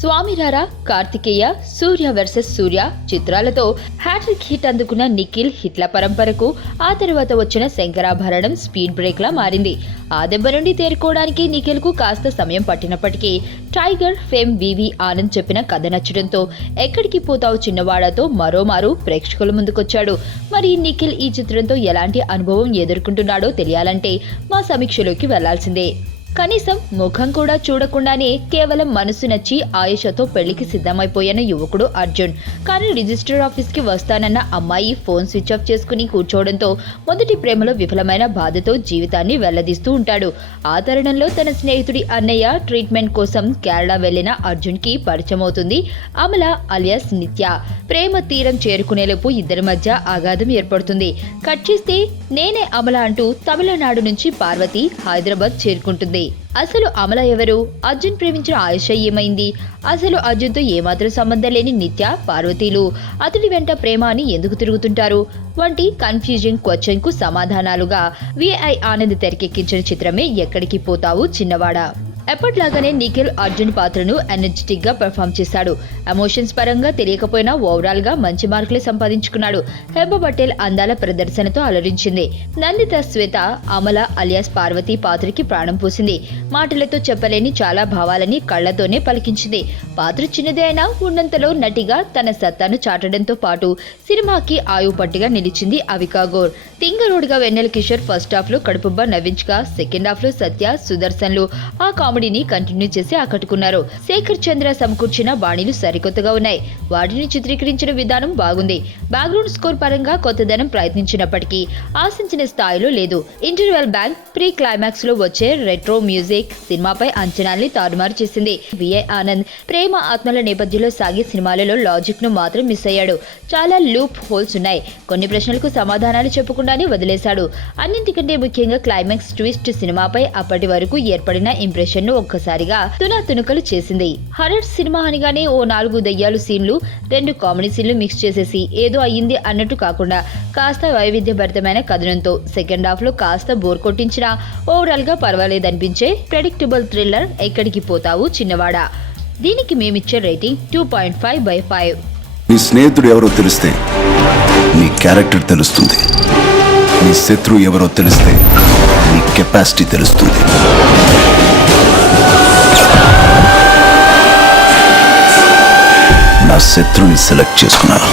స్వామిరారా, కార్తికేయ, సూర్య versus సూర్య చిత్రాలతో hat trick hit అందుకున్న నిఖిల్ హిట్ల పరంపరకు ఆ తర్వాత వచ్చిన శంకరాభరణం స్పీడ్ బ్రేక్ లా మారింది. ఆ దెబ్బ నుండి తేరుకోవడానికి నిఖిల్ కు కాస్త సమయం పట్టినప్పటికీ టైగర్ ఫేమ్ వివి ఆనంద్ చెప్పిన కథ నచ్చడంతో ఎక్కడికి పోతావు చిన్నవాడతో మరోమారు ప్రేక్షకుల ముందుకొచ్చాడు. మరి నిఖిల్ ఈ చిత్రంతో ఎలాంటి అనుభవం ఎదుర్కొంటున్నాడో తెలియాలంటే మా సమీక్షలోకి వెళ్లాల్సిందే. కనీసం ముఖం కూడా చూడకుండానే కేవలం మనసు నచ్చి ఆయేషతో పెళ్లికి సిద్ధమైపోయిన యువకుడు అర్జున్. కానీ రిజిస్టర్ ఆఫీస్ కి వస్తానన్న అమ్మాయి ఫోన్ స్విచ్ ఆఫ్ చేసుకుని కూర్చోవడంతో మొదటి ప్రేమలో విఫలమైన బాధతో జీవితాన్ని వెళ్లదీస్తూ ఉంటాడు. ఆ తరుణంలో తన స్నేహితుడి అన్నయ్య ట్రీట్మెంట్ కోసం కేరళ వెళ్లిన అర్జున్ కి పరిచయం అవుతుంది అమల అలియాస్ నిత్య. ప్రేమ తీరం చేరుకునేలోపు ఇద్దరి మధ్య అగాధం ఏర్పడుతుంది. కట్ చేస్తే నేనే అమల అంటూ తమిళనాడు నుంచి పార్వతి హైదరాబాద్ చేరుకుంటుంది. అసలు అమల ఎవరు? అర్జున్ ప్రేమించిన ఆయేష ఏమైంది? అసలు అర్జున్తో ఏమాత్రం సంబంధం లేని నిత్య, పార్వతీలు అతడి వెంట ప్రేమ అని ఎందుకు తిరుగుతుంటారు వంటి కన్ఫ్యూజింగ్ క్వశ్చన్ కు సమాధానాలుగా విఐ ఆనంద్ తెరకెక్కించిన చిత్రమే ఎక్కడికి పోతావు చిన్నవాడా. ఎప్పట్లాగానే నిఖిల్ అర్జున్ పాత్రను ఎనర్జెటిక్ గా పెర్ఫామ్ చేశాడు. ఎమోషన్స్ పరంగా తెలియకపోయినా ఓవరాల్ గా మంచి మార్కులే సంపాదించుకున్నాడు. హెబ పటేల్ అందాల ప్రదర్శనతో అలరించింది. నందిత శ్వేత అమల అలియాస్ పార్వతి పాత్రకి ప్రాణం పోసింది. మాటలతో చెప్పలేని చాలా భావాలని కళ్లతోనే పలికించింది. పాత్ర చిన్నదే అయినా ఉన్నంతలో నటిగా తన సత్తాను చాటడంతో పాటు సినిమాకి ఆయువు పట్టిగా నిలిచింది అవికా గౌర్. తింగరోడ్గా వెన్నెల కిషోర్ ఫస్ట్ హాఫ్ లో కడుపుబ్బా నవ్వించగా సెకండ్ హాఫ్ లో సత్య, సుదర్శన్లు ఆ కామెడీని కంటిన్యూ చేసి ఆకట్టుకున్నారు. శేఖర్ చంద్ర సమకూర్చిన బాణీలు సరికొత్తగా ఉన్నాయి. వాటిని చిత్రీకరించిన విధానం బాగుంది. బ్యాక్గ్రౌండ్ స్కోర్ పరంగా కొత్తదనం ప్రయత్నించినప్పటికీ ఆశించిన స్థాయిలో లేదు. ఇంటర్వెల్ బ్యాంక్, ప్రీ క్లైమాక్స్ లో వచ్చే రెట్రో మ్యూజిక్ సినిమాపై అంచనాల్ని తారుమారు చేసింది. విఐ ఆనంద్ ప్రేమ ఆత్మల నేపథ్యంలో సాగే సినిమాలలో లాజిక్ ను మాత్రం మిస్ అయ్యాడు. చాలా లూప్ హోల్స్ ఉన్నాయి. కొన్ని ప్రశ్నలకు సమాధానాలు చెప్పకుండానే వదిలేశాడు. అన్నింటికంటే ముఖ్యంగా క్లైమాక్స్ ట్విస్ట్ సినిమాపై అప్పటి వరకు ఏర్పడిన ఇంప్రెషన్ ను ఒక్కసారిగా తునాతునకలు చేసింది. హర్రర్ సినిమా అనగానే ఓ 4 దయ్యాలు సీన్లు, 2 కామెడీ సీన్లు మిక్స్ చేసేసి ఏదో అయ్యింది అన్నట్టు కాకుండా కాస్త వైవిధ్యభరితమైన కథనంతో సెకండ్ హాఫ్ లో కాస్త బోర్ కొట్టించినా ఓవరాల్ గా పర్వాలేదనిపించే ప్రెడిక్టబుల్ థ్రిల్లర్ ఎక్కడికి పోతావు చిన్నవాడా. దీనికి మేమిచ్చే రేటింగ్ 2.5/5. నీ స్నేహితుడు ఎవరో తెలిస్తే నీ క్యారెక్టర్ తెలుస్తుంది. నీ శత్రువు ఎవరో తెలిస్తే నీ కెపాసిటీ తెలుస్తుంది. నా శత్రువుని సెలెక్ట్ చేసుకున్నాను.